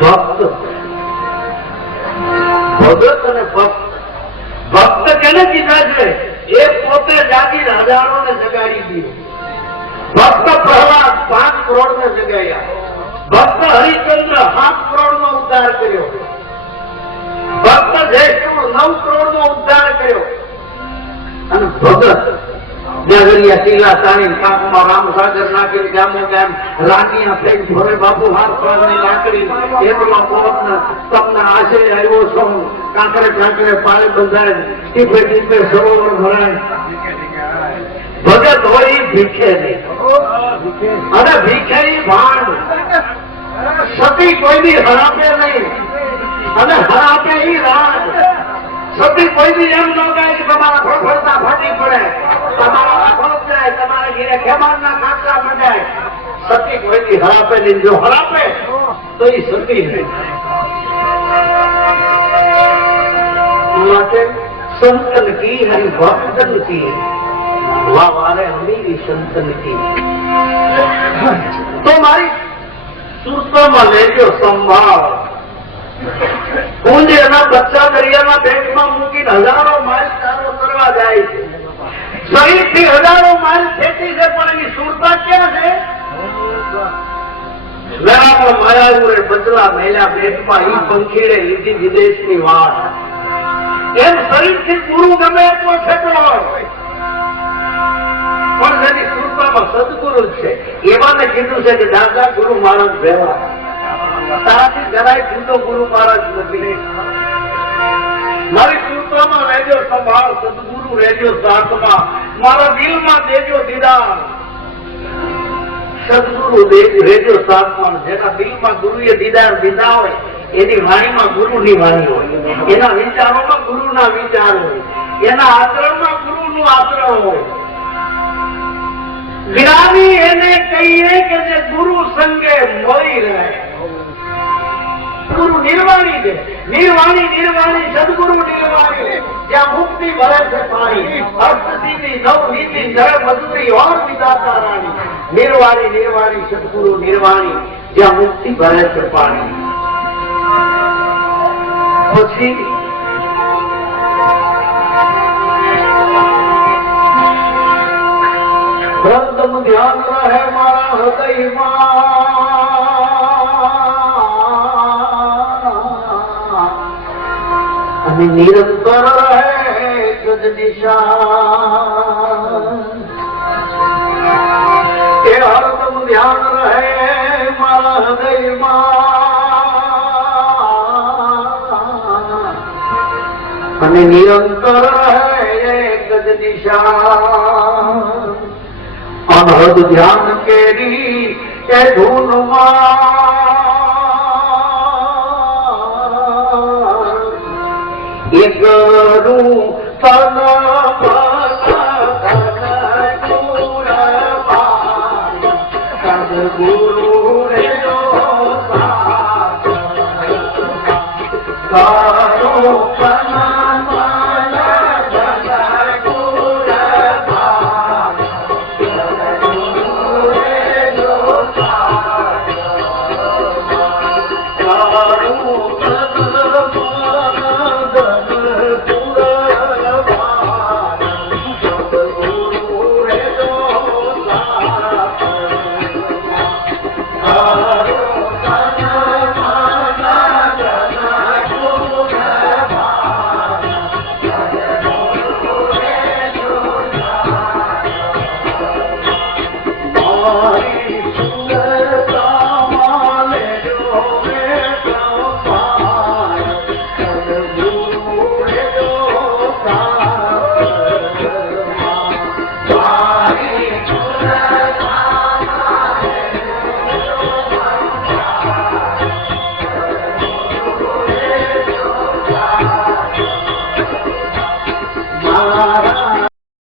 ભક્ત ભગત અને ભક્ત ભક્ત કેને કીધા છે? એ પોતે જાગીર હજારોને જગાડી દીધું. ભક્ત પ્રહલાદ 5 કરોડને જગાડ્યા. ભક્ત હરિચંદ્ર 7 કરોડનો ઉદ્ધાર કર્યો. ભક્ત જયસિંહ 9 કરોડનો ઉદ્ધાર કર્યો. અને ભગત જાગરિયા ટીલા તાણી કાકમાં રામસાગર નાખી ગામો ગામ રાણીયા ફેંક ભરે બાપુ હાથ પાડની લાકડી એટલા પોતના તમને આશરે આવ્યો છો. કાંકરે કાંકરે પાળે બંધાય, ટીપે ટીપે સરોવર ભરાય. ભગત હોય ભીખે નહીં, અને ભીખે ભાંડ. સતી કોઈ બી હરાપે નહીં, અને હરાપે ઈ રાજ. સતી કોઈ બી એમ ન કહે કે તમારા ફળફળતા ફાટી પડે, તમારા ફળ જાય, તમારા ઘીરે ખેમાનના કાંકરા મંડાય. સતી કોઈ બી હરાપે નહીં. જો હરાપે તો એ સતી નહીં. માટે સંતન કી હરિભક્તન કી વારે હમીરી સંતન કી. તો મારી સૂત્રમાં લેજો સંભાળ. કુંજ એના બચ્ચા દરિયાના બેંકમાં મૂકીને હજારો માઇલ ચારો કરવા જાય છે. શરીરથી હજારો માઇલ ખેતી છે, પણ એની સુરતા ક્યાં છે? માયા બદલા મેલા બેટમાં ઈ પંખીડે લીધી વિદેશની વાત. એમ શરીરથી ગુરુ ગમે એટલો છેટો હોય, પણ જેની સુરતામાં સદગુરુ છે એવાને કીધું છે કે દાદા ગુરુ મહારાજ ભેવા. તારાથી જરાય જુદો ગુરુ મહારાજ નથી. મારી સૂત્રમાં રહેજો સંભાળ, સદગુરુ રહેજો સાથમાં, મારા દિલમાં દેજો દીદાર. સદગુરુ રહેજો સાથમાં. જેના દિલમાં ગુરુએ દીદાર દીધા હોય એની વાણીમાં ગુરુની વાણી હોય, એના વિચારોમાં ગુરુના વિચાર હોય, એના આચરણમાં ગુરુનું આચરણ હોય. જ્ઞાની એને કહીએ કે જે ગુરુ સંગે મળી રહે. ગુરુ નિર્વાણી છે. નિર્વાણી નિર્વાણી સદગુરુ નિર્વાણી. જ્યાં મુક્તિ ભરે છે પાણી, અર્થ સિદ્ધિ નવ નીતિ જળ મજૂરી ઓર વિદાતા રાણી. નિર્વાણી નિર્વાણી સદગુરુ નિર્વાણી, જ્યાં મુક્તિ ભરે છે પાણી. પછી હૃદમ ધ્યાન રહે મારા હૃદયમાં, અને નિરંતર રહે ગજ નિશાન. એ હરદમ ધ્યાન રહે મારા હૃદયમાં, અને નિરંતર રહે ગજ નિશાન. અનહદ ધ્યાન કેરી એ ધૂનમાં, એકનું તન